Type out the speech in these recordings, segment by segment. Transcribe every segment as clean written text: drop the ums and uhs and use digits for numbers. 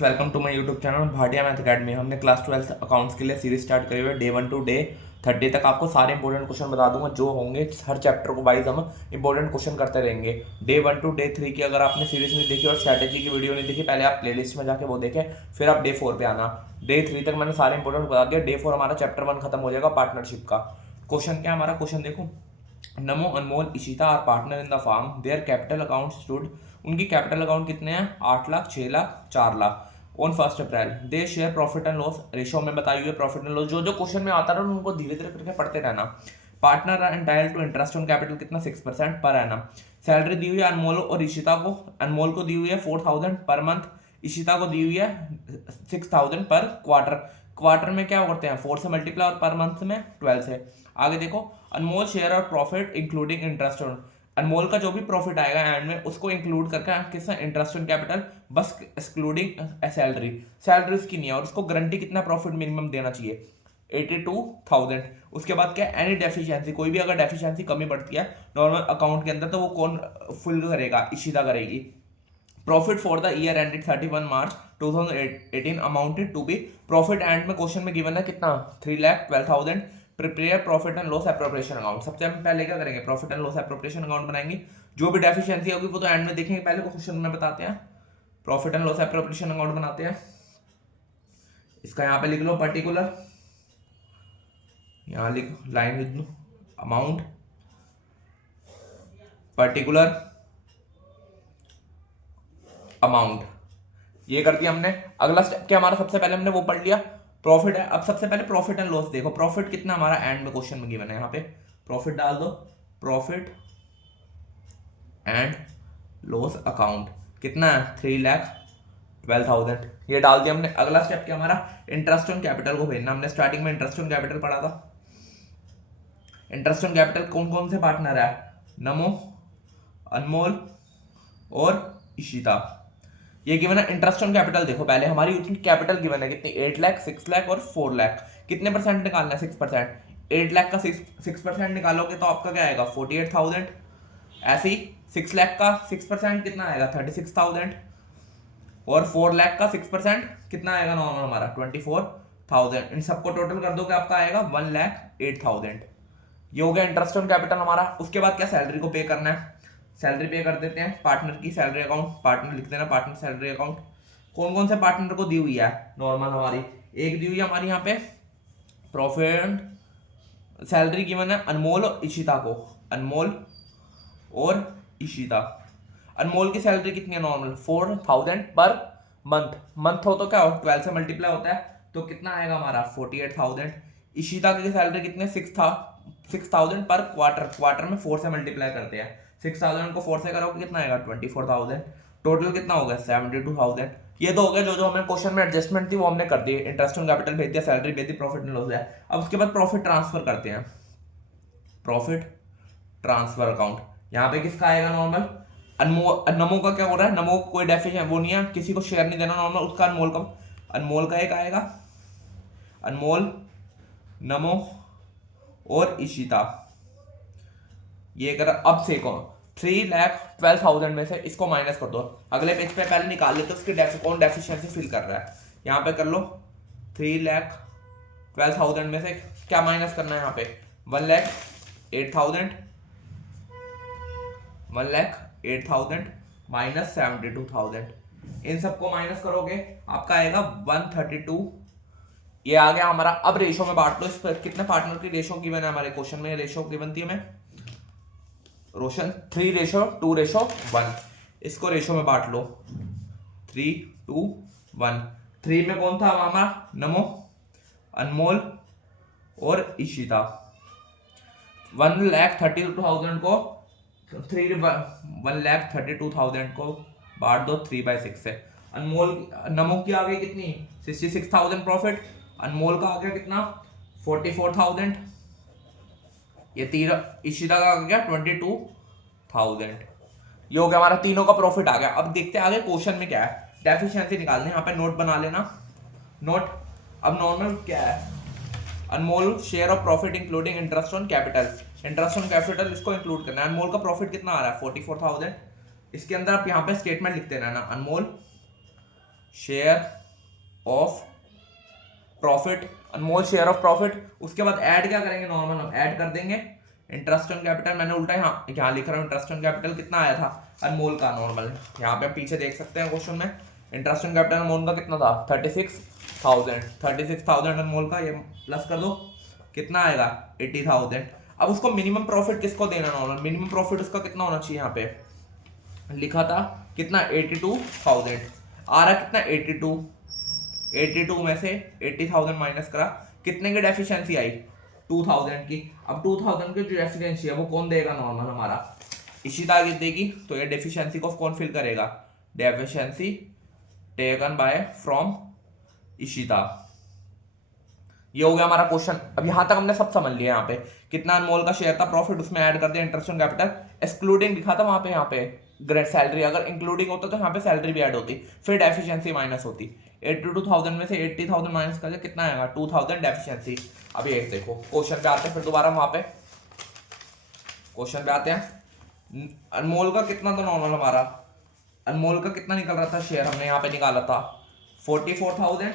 Welcome to my YouTube channel Bhatia math academy. हमने class 12 accounts के लिए सीरीज स्टार्ट करी हुई है। डे 1 टू डे 30 तक आपको सारे इंपॉर्टेंट क्वेश्चन बता दूंगा जो होंगे। हर चैप्टर को वाइज हम इंपॉर्टेंट क्वेश्चन करते रहेंगे। डे 1 टू डे 3 की अगर आपने सीरीज नहीं देखी और स्ट्रैटेजी की वीडियो नहीं देखी, पहले आप प्लेलिस्ट में जाके वो देखें, फिर आप डे 4 पे आना। डे 3 तक मैंने सारे इंपॉर्टेंट बता दिया। डे 4 हमारा चैप्टर 1 खत्म हो जाएगा पार्टनरशिप का। क्वेश्चन क्या हमारा, क्वेश्चन देखो। Namo, Anmol, Ishita are partner in the firm. Their capital account stood. उनकी कैपिटल अकाउंट कितने हैं? 8 lakh, 6 lakh, 4 lakh. On 1 April they share profit and loss ratio में बताई हुई है। प्रॉफिट एंड लॉस जो जो क्वेश्चन में आता रहा उनको धीरे धीरे करके पढ़ते रहना। Partner are entitled to interest on capital कितना? 6% पर एनम। सैलरी दी हुई है अनमोल और इशिता को। अनमोल को दी हुई है 4000 पर मंथ, इशिता को दी हुई है 6000 पर क्वार्टर। क्वार्टर में क्या करते हैं? 4 से मल्टीप्लाई और पर मंथ में 12 से। आगे देखो, अनमोल शेयर और प्रॉफिट इंक्लूडिंग इंटरेस्ट ऑन। अनमोल का जो भी प्रॉफिट आएगा एंड में उसको इंक्लूड करके किसका? इंटरेस्ट ऑन कैपिटल, बस एक्सक्लूडिंग सैलरी। सैलरी उसकी नहीं है और उसको गारंटी कितना प्रॉफिट मिनिमम देना चाहिए? 82,000। उसके बाद क्या? एनी डेफिशिएंसी, कोई भी अगर डेफिशिएंसी कमी बढ़ती है नॉर्मल अकाउंट के अंदर तो वो कौन फुल करेगा? इशिता करेगी। Profit for the year ended 31 March 2018 amounted to B. Profit and में क्वेश्चन में गिवन है कितना? 3,12,000। Prepare profit and loss appropriation account. सबसे हम पहले क्या करेंगे? Profit and loss appropriation account बनाएंगे। जो भी डेफिशिएंसी होगी वो तो एंड में देखेंगे, पहले को क्वेश्चन में बताते हैं। Profit and loss appropriation account बनाते हैं। इसका यहाँ पे लिख लो पर्टिकुलर, यहाँ लिख लाइन लिख लो अमाउंट पर्टिकुलर अमाउंट। ये कर दिया हमने। अगला स्टेप क्या हमारा? सबसे पहले हमने वो पढ़ लिया प्रॉफिट है। अब सबसे पहले प्रॉफिट एंड लॉस देखो। प्रॉफिट कितना हमारा एंड में क्वेश्चन में गिवन है, यहाँ पे प्रॉफिट डाल दो। प्रॉफिट एंड लॉस अकाउंट कितना है? 3,12,000 ये डाल दिया हमने। अगला स्टेप क्या हमारा? इंटरेस्ट ऑन कैपिटल को भेजना। हमने स्टार्टिंग में इंटरेस्ट ऑन कैपिटल पढ़ा था। इंटरेस्ट ऑन कैपिटल कौन कौन से पार्टनर है? नमो, अनमोल और इशिता। ये गिवन है इंटरेस्ट ऑन कैपिटल। देखो पहले हमारी उतनी कैपिटल गिवन है कितनी? 8 लाख, 6 लाख और 4 लाख। कितने परसेंट निकालना है? 6%। 8 लाख का 6% निकालोगे तो आपका क्या आएगा? 48,000। ऐसे ही 6 लाख का 6% कितना आएगा? 36,000। और 4 लाख का 6% कितना आएगा नॉर्मल हमारा? 24,000। इन सबको टोटल कर दो कि आपका आएगा 1,08,000। ये हो गया इंटरेस्ट ऑन कैपिटल हमारा। उसके बाद क्या? सैलरी को पे करना है। सैलरी पे कर देते हैं। पार्टनर की सैलरी अकाउंट, पार्टनर लिख देना पार्टनर सैलरी अकाउंट। कौन कौन से पार्टनर को दी हुई है नॉर्मल हमारी? एक दी हुई है हमारी यहाँ पे प्रॉफिट। सैलरी गिवन है अनमोल और इशिता को। अनमोल और इशिता। अनमोल की सैलरी कितनी है नॉर्मल? 4,000 per month. मंथ हो तो क्या हो? 12 से मल्टीप्लाई होता है तो कितना आएगा हमारा? 48,000। इशिता की सैलरी कितने? 6,000 पर क्वार्टर। क्वार्टर में 4 से मल्टीप्लाई करते हैं। 6,000 को 4 से करोगे कितना आएगा? 24,000। टोटल कितना हो गया? 72,000। ये तो हो गया जो जो हमें क्वेश्चन में एडजस्टमेंट थी वो हमने कर दी। इंटरेस्ट ऑन कैपिटल भेज दिया, सैलरी भेज दी, प्रॉफिट एंड लॉस है। अब उसके बाद प्रॉफिट ट्रांसफर करते हैं। प्रॉफिट ट्रांसफर अकाउंट यहाँ पे किसका आएगा नॉर्मल? नमो का क्या हो रहा है? नमो को कोई डेफिनेशन वो नहीं है, किसी को शेयर नहीं देना नॉर्मल। उसका अनमोल का, अनमोल का एक आएगा। अनमोल, नमो और इशिता। ये कर अब से कौन? 3,12,000 में से इसको माइनस कर दो। अगले पेज पे पहले निकाल लेते उसके कौन डेफिशिएंसी फिल कर रहा है। यहाँ पे कर लो 3,12,000 में से क्या माइनस करना है? यहाँ पे 1,08,000। 1,08,000 माइनस 72,000। इन सबको माइनस करोगे आपका आएगा 132। ये आ गया हमारा। अब रेशो में बांट लो। इस पर कितने पार्टनर की रेशो गिवन है हमारे क्वेश्चन में? रेशो गिवन थी हमें रोशन 3:2:1। इसको रेशो में बांट लो 3:1। 3 में कौन था हमारा? नमो, अनमोल और इशिता। 1,32,000 को 1,32,000 को बांट दो 3/6 से। अनमोल, नमो की आ गई कितनी? 66,000 प्रॉफिट। अनमोल का आ गया कितना? 44,000। ये तीन इशिता का आ गया 22,000। ये हो गया हमारा, तीनों का प्रॉफिट आ गया। अब देखते हैं आगे क्वेश्चन में क्या है। डेफिशिएंसी निकालने, यहाँ पे नोट बना लेना। नोट। अब नॉर्मल क्या है? Anmol share of profit including interest on capital. Interest on capital इसको इंक्लूड करना है। अनमोल का प्रॉफिट कितना आ रहा है 44,000। इसके अंदर आप यहाँ पे स्टेटमेंट लिखते रहना, Anmol share of profit, Anmol share of profit. उसके बाद ऐड क्या करेंगे, नॉर्मल हम ऐड कर देंगे इंटरेस्ट ऑन कैपिटल। मैंने उल्टा यहाँ लिख रहा हूँ, इंटरेस्ट ऑन कैपिटल कितना आया था अनमोल का, नॉर्मल यहाँ पे पीछे देख सकते हैं क्वेश्चन में। इंटरेस्ट ऑन कैपिटल अनमोल का कितना था 36,000 अनमोल का, ये प्लस कर दो कितना आएगा 80,000। अब उसको मिनिमम प्रॉफिट किसको देना, नॉर्मल मिनिमम प्रॉफिट उसका कितना होना चाहिए, यहाँ पे लिखा था कितना 82,000 आ रहा, कितना 82 में से 80,000 माइनस करा, कितने की डेफिशिएंसी आई 2,000 की। अब 2,000 की जो डेफिशिएंसी है वो कौन देगा, नॉर्मल हमारा इशिता देगी। तो ये डेफिशिएंसी को कौन फिल करेगा, deficiency taken by from Ishita. ये हो गया हमारा क्वेश्चन। अब यहां तक हमने सब समझ लिया। यहाँ पे कितना अनमोल का शेयर था प्रॉफिट, उसमें ऐड कर दिया इंटरेस्ट ऑन कैपिटल। एक्सक्लूडिंग लिखा था वहां पे, यहाँ पे ग्रेट सैलरी, अगर इंक्लूडिंग होता तो यहाँ पे सैलरी भी ऐड होती, फिर डेफिशिएंसी माइनस होती। 82,000 में से 80,000 माइनस कर दिया, कितना आएगा 2,000 डेफिशिएंसी। अब ये देखो क्वेश्चन पे आते हैं, फिर दोबारा वहां पे क्वेश्चन पे आते हैं। अनमोल का कितना था नॉर्मल, हमारा अनमोल का कितना निकल रहा था शेयर, हमने यहाँ पे निकाला था 44,000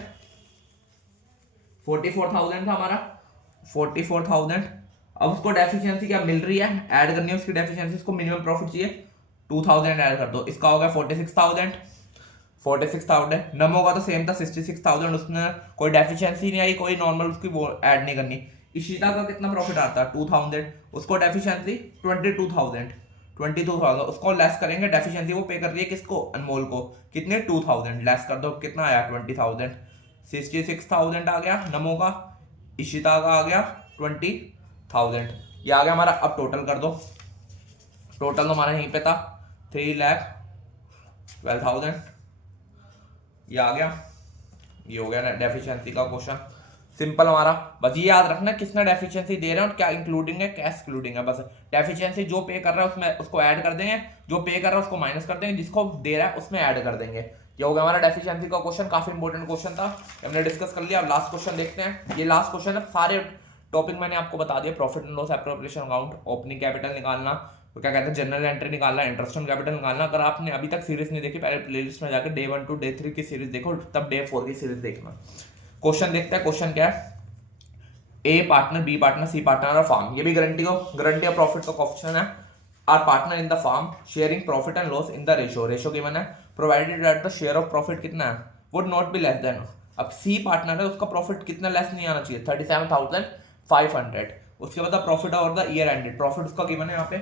था हमारा 44,000। अब उसको डेफिशिएंसी क्या मिल रही है, ऐड करनी है उसकी डेफिशिएंसी, उसको मिनिमम प्रॉफिट चाहिए 2,000 ऐड कर दो, इसका हो गया 46,000। नमो का तो सेम था 66,000, उसमें कोई डेफिशिएंसी नहीं आई, कोई नॉर्मल उसकी वो ऐड नहीं करनी। इशिता का कितना प्रॉफिट आता है 2,000, उसको डेफिशिएंसी 22,000, उसको लेस करेंगे, डेफिशिएंसी वो पे कर रही है किसको, अनमोल को, कितने 2,000 लेस कर दो, कितना आया 20,000। 66,000 आ गया नमो का, इशिता का आ गया 20,000, ये आ गया हमारा। अब टोटल कर दो, टोटल तो हमारा यहीं पे था 3,12,000, ये आ गया। ये हो गया डेफिशिएंसी का क्वेश्चन, सिंपल हमारा। बस ये याद रखना किसने डेफिशिएंसी दे रहे हैं और क्या इंक्लूडिंग है क्या एक्सक्लूडिंग है। बस डेफिशिएंसी जो पे कर रहा है उसमें उसको ऐड कर देंगे, जो पे कर रहा है उसको माइनस कर देंगे, जिसको दे रहा है उसमें ऐड कर देंगे। ये हो गया हमारा डेफिशिएंसी का क्वेश्चन, काफी इंपॉर्टेंट क्वेश्चन था, हमने डिस्कस कर लिया। अब लास्ट क्वेश्चन देखते हैं। ये लास्ट क्वेश्चन है, सारे टॉपिक मैंने आपको बता दिया, profit and loss appropriation account, opening capital निकालना, तो क्या कहते हैं जनरल एंट्री निकालना, इंटरेस्ट ऑन कैपिटल निकालना। अगर आपने अभी तक सीरीज नहीं देखी, पहले प्लेलिस्ट में जाकर डे 1 to डे 3 की सीरीज देखो, तब डे 4 की सीरीज देखना। क्वेश्चन देखते हैं, क्वेश्चन क्या है, A partner, B partner, C partner और फार्म, ये भी गारंटी ऑफ प्रॉफिट का क्वेश्चन है। Are partner in the firm sharing profit and loss in the ratio given है, provided that the share of profit कितना है, would not be less than. अब C partner है, उसका प्रॉफिट कितना less नहीं आना चाहिए 37,500। उसके बाद प्रॉफिट और द ईयर एंडेड, प्रॉफिट उसका गिवन है यहाँ पे।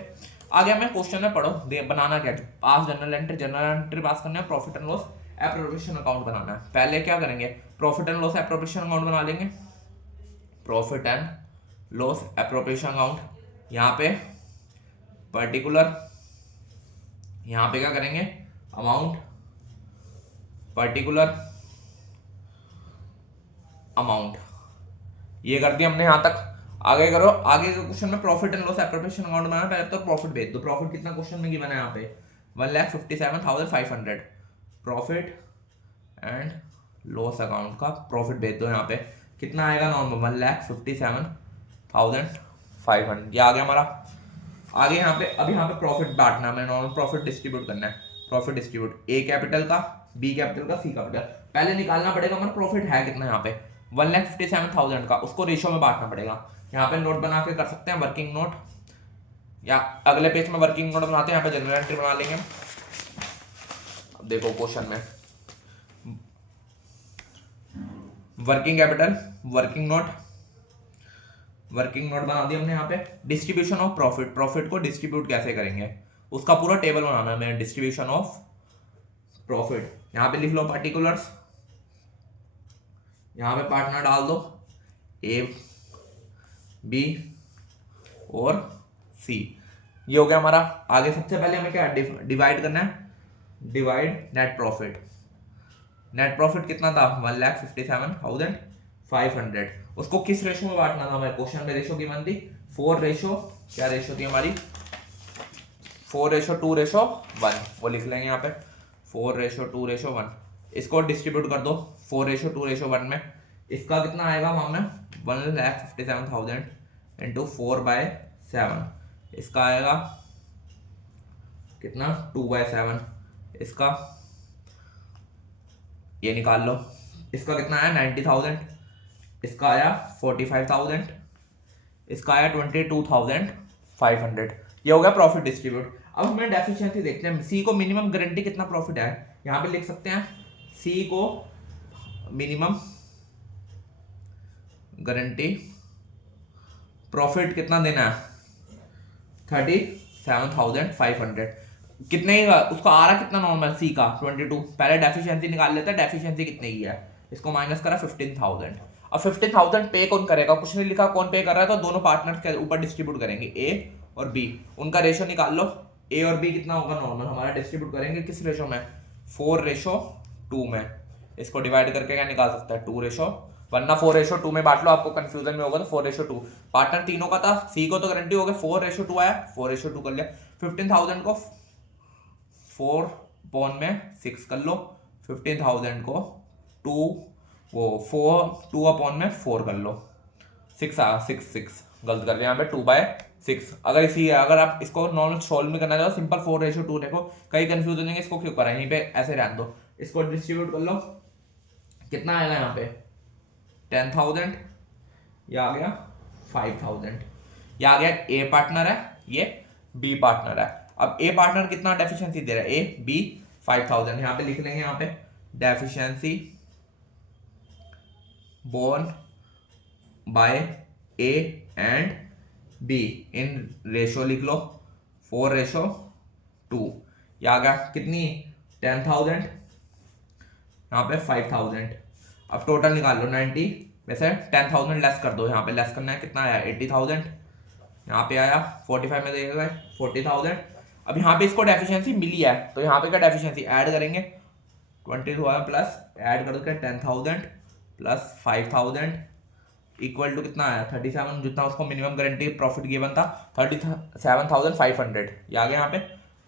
आगे हमें क्वेश्चन में पढ़ो, बनाना क्या, पास जनरल एंट्री पास करना है, profit and loss appropriation account बनाना है। पहले क्या करेंगे, profit and loss appropriation account बना लेंगे, profit and loss appropriation account. यहाँ पे पर्टिकुलर, यहाँ पे क्या करेंगे, अमाउंट, पर्टिकुलर अमाउंट, ये कर दिया हमने यहाँ तक। आगे करो, आगे के क्वेश्चन में profit and loss appropriation account बनाना, पहले तो प्रॉफिट भेज दो। प्रॉफिट कितना क्वेश्चन में गिवन है यहाँ पे 1,57,500, प्रॉफिट एंड लॉस अकाउंट का प्रॉफिट भेज दो। यहाँ पे कितना आएगा नॉर्मल 1,57,500, ये आ गया हमारा। आगे यहाँ पे अब यहाँ पे प्रॉफिट बांटना है, नॉर्मल प्रॉफिट डिस्ट्रीब्यूट करना है, प्रॉफिट डिस्ट्रीब्यूट, ए कैपिटल का, बी कैपिटल का, सी कैपिटल। पहले निकालना पड़ेगा हमारा प्रॉफिट है कितना, यहाँ पे 1,57,000 का, उसको रेशो में बांटना पड़ेगा। यहाँ पे नोट बना के कर सकते हैं, वर्किंग नोट, या अगले पेज में वर्किंग नोट बनाते हैं, यहाँ पे जनरल एंट्री बना लेंगे। अब देखो क्वेश्चन में वर्किंग कैपिटल, वर्किंग नोट बना दिया हमने। यहाँ पे डिस्ट्रीब्यूशन ऑफ प्रॉफिट, प्रॉफिट को डिस्ट्रीब्यूट कैसे करेंगे उसका पूरा टेबल बनाना है हमें, डिस्ट्रीब्यूशन ऑफ प्रॉफिट। यहाँ पे लिख लो पार्टिकुलर्स, यहाँ पे पार्टनर डाल दो ए, बी और सी, ये हो गया हमारा। आगे सबसे पहले हमें क्या डिवाइड करना है, divide net profit. Net profit कितना था 1,57,500, उसको किस रेशो में बांटना था हमारे क्वेश्चन में, रेशो गिवन थी 4 रेशो, क्या रेशो थी हमारी 4:2:1, वो लिख लेंगे यहाँ पे 4:2:1। इसको डिस्ट्रीब्यूट कर दो 4:2:1 में, इसका कितना आएगा हमें 1,57,000 इंटू 4/6, 7, इसका आएगा कितना 2/7, इसका ये निकाल लो, इसका कितना आया 90,000, इसका आया 45,000, इसका आया 22,500। ये हो गया प्रॉफिट डिस्ट्रीब्यूट। अब हमें डेफिशिएंसी देखते हैं, सी को मिनिमम गारंटी कितना प्रॉफिट है, यहाँ पे लिख सकते हैं सी को मिनिमम गारंटी प्रॉफिट कितना देना है 37,500। कितने उसका आ रहा कितना नॉर्मल सी का 22। पहले डेफिशिएंसी निकाल लेते हैं, डेफिशिएंसी कितने की है, इसको माइनस करा 15,000। अब 15,000 पे कौन करेगा, कुछ नहीं लिखा कौन पे कर रहा है, तो दोनों पार्टनर के ऊपर डिस्ट्रीब्यूट करेंगे, ए और बी, उनका रेशो निकाल लो। ए और बी कितना होगा नॉर्मल हमारा, डिस्ट्रीब्यूट करेंगे किस रेशो में 4:2 में। इसको डिवाइड करके क्या निकाल सकता है 2:, वरना 4:2 में बांट लो, आपको कंफ्यूजन में होगा तो 4:2। पार्टनर तीनों का था, सी को तो गारंटी हो गया 4:2 आया, 4:2 कर लिया। 15,000 को 4/6 कर लो, 15,000 को 2/4 कर लो, 6 गलत कर दिया यहाँ पे 2/6। अगर इसी अगर आप इसको नॉर्मल सॉल्व में करना चाहो सिंपल 4:2 देखो, कई कंफ्यूज हो जाएंगे, इसको क्यों करा, यहीं पे ऐसे रहने दो। इसको डिस्ट्रीब्यूट कर लो, कितना आएगा यहाँ पे 10,000, ये आ गया 5,000, ये आ गया ए पार्टनर है, ये बी पार्टनर है। अब ए पार्टनर कितना डेफिशिएंसी दे रहा है, ए बी 5,000, यहाँ पे लिख लेंगे, यहाँ पे deficiency borne by A and B in ratio लिख लो 4:2। ये आ गया कितनी 10,000, यहाँ पे 5,000। अब टोटल निकाल लो 90, वैसे 10,000 लेस कर दो, यहाँ पे लेस करना है, कितना आया 80,000, यहाँ पे आया 45 में देगा 40,000। अब यहाँ पे इसको डेफिशिएंसी मिली है, तो यहाँ पे क्या डेफिशिएंसी ऐड करेंगे 22,000 प्लस ऐड कर दो 10,000 प्लस 5,000 इक्वल टू कितना आया 37, जितना उसको मिनिमम गारंटी प्रॉफिट गिवन था 37,500। ये आ गया यहाँ पे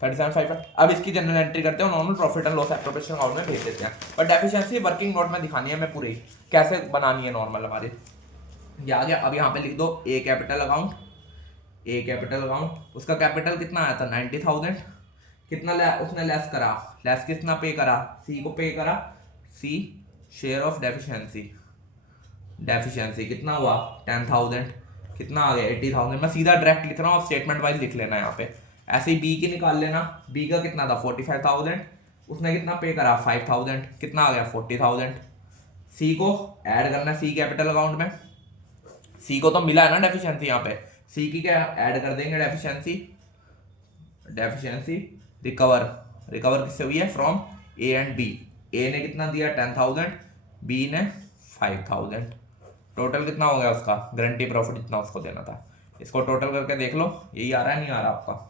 37,500। अब इसकी जनरल एंट्री करते हैं, normal profit and loss appropriation account में भेज देते हैं, पर डेफिशिएंसी वर्किंग नोट में दिखानी है मैं पूरी कैसे बनानी है नॉर्मल हमारी। ये आ गया। अब यहाँ पे लिख दो ए कैपिटल अकाउंट, ए कैपिटल अकाउंट, उसका कैपिटल कितना आया था 90,000, कितना उसने लेस करा, लेस कितना पे करा, सी को पे करा, C share of deficiency, deficiency कितना हुआ 10,000, कितना आ गया 80,000। मैं सीधा डायरेक्ट लिख रहा हूँ, स्टेटमेंट वाइज लिख लेना यहाँ पे। ऐसे ही बी की निकाल लेना, बी का कितना था 45,000, उसने कितना पे करा 5,000, कितना आ गया 40,000। सी को ऐड करना सी कैपिटल अकाउंट में, सी को तो मिला है ना डेफिशिएंसी, यहाँ पे सी की क्या ऐड कर देंगे डेफिशिएंसी, डेफिशिएंसी रिकवर, रिकवर किससे हुई है फ्रॉम ए एंड बी। ए ने कितना दिया 10,000, बी ने 5,000, टोटल कितना हो गया उसका गारंटी प्रॉफिट जितना उसको देना था। इसको टोटल करके देख लो, यही आ रहा है नहीं आ रहा आपका।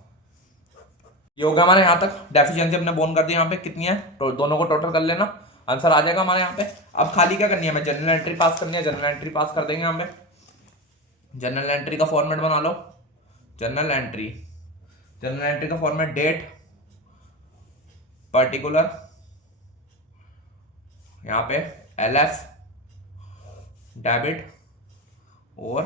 ये होगा हमारे यहाँ तक, डेफिशिएंसी हमने बोन कर दी, यहाँ पे कितनी है तो दोनों को टोटल कर लेना, आंसर आ जाएगा हमारे यहाँ पे। अब खाली क्या करनी है, हमें जनरल एंट्री पास करनी है, जनरल एंट्री पास कर देंगे यहाँ पे। जनरल एंट्री का फॉर्मेट बना लो, जनरल एंट्री, जनरल एंट्री का फॉर्मेट डेट, पर्टिकुलर, यहाँ पे LF, डेबिट और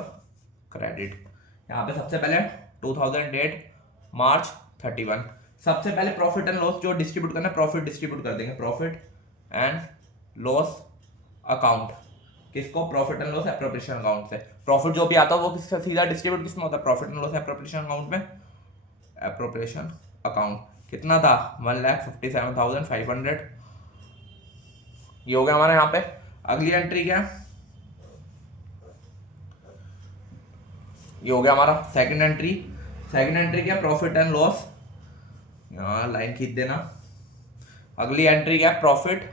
क्रेडिट। यहाँ पे सबसे पहले 2000 डेट मार्च 31। सबसे पहले प्रॉफिट एंड लॉस जो डिस्ट्रीब्यूट करना है, प्रॉफिट डिस्ट्रीब्यूट कर देंगे, प्रॉफिट एंड लॉस अकाउंट, किसको profit and loss appropriation account से। प्रॉफिट जो भी आता है वो किससे सीधा डिस्ट्रीब्यूट किसमें होता है, profit and loss appropriation account में, एप्रोप्रिएशन अकाउंट। कितना था 1,57,500। ये हो गया हमारे यहाँ पे। अगली एंट्री क्या है, ये हो गया हमारा सेकंड एंट्री। सेकंड एंट्री क्या, प्रॉफिट एंड लॉस, यहाँ लाइन खींच देना। अगली एंट्री क्या, profit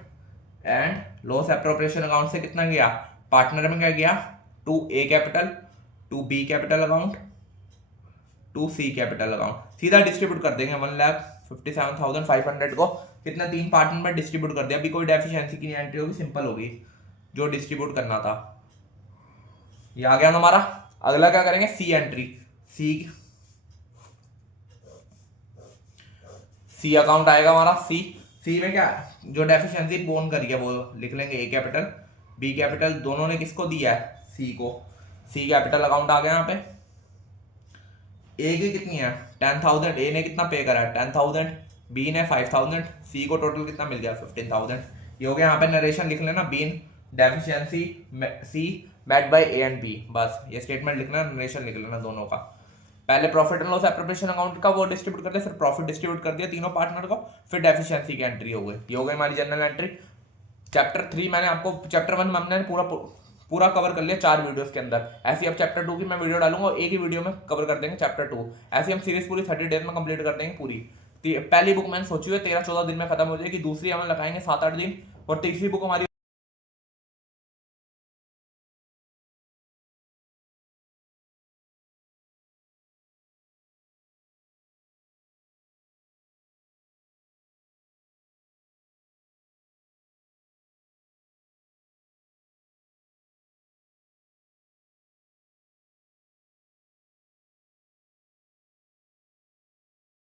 and loss appropriation account से कितना गया, पार्टनर में क्या गया, to A capital, to B capital account, to C capital account. सीधा डिस्ट्रीब्यूट कर देंगे 1,57,500 को, कितना तीन पार्टनर में डिस्ट्रीब्यूट कर दिया। अभी कोई डेफिशिएंसी की एंट्री होगी, सिंपल होगी जो डिस्ट्रीब्यूट करना था। ये आ गया हमारा। अगला क्या करेंगे, सी एंट्री, सी अकाउंट आएगा हमारा। सी में क्या जो डेफिशिएंसी बोन करी है वो लिख लेंगे, ए कैपिटल बी कैपिटल, दोनों ने किसको दिया है सी को, सी कैपिटल अकाउंट आ गया यहाँ पे। ए की कितनी है 10,000, ए ने कितना पे करा है 10,000, बी ने 5,000, सी को टोटल कितना मिल गया 15,000। ये हो गया। यहाँ पे नरेशन लिख लेना, been deficiency C met by A and B, बस ये स्टेटमेंट लिखना, नरेशन लिख लेना दोनों का। पहले profit and loss appropriation account का वो डिस्ट्रीब्यूट कर दिया, फिर प्रॉफिट डिस्ट्रीब्यूट कर दिया तीनों पार्टनर को, फिर डेफिशिएंसी की एंट्री हो गई। ये हो गई हमारी जनरल एंट्री। चैप्टर 3 मैंने आपको, चैप्टर 1 हमने पूरा कवर कर लिया 4 वीडियोस के अंदर। ऐसे अब चैप्टर 2 की मैं वीडियो डालूंगा और एक ही वीडियो में कवर कर देंगे चैप्टर 2। ऐसे हम सीरीज पूरी 30 डेज में कंप्लीट कर देंगे पूरी। पहली बुक मैंने सोची हुई है 13-14 दिन में खत्म हो जाएगी, दूसरी हम लगाएंगे 7-8 दिन, और तीसरी बुक हमारी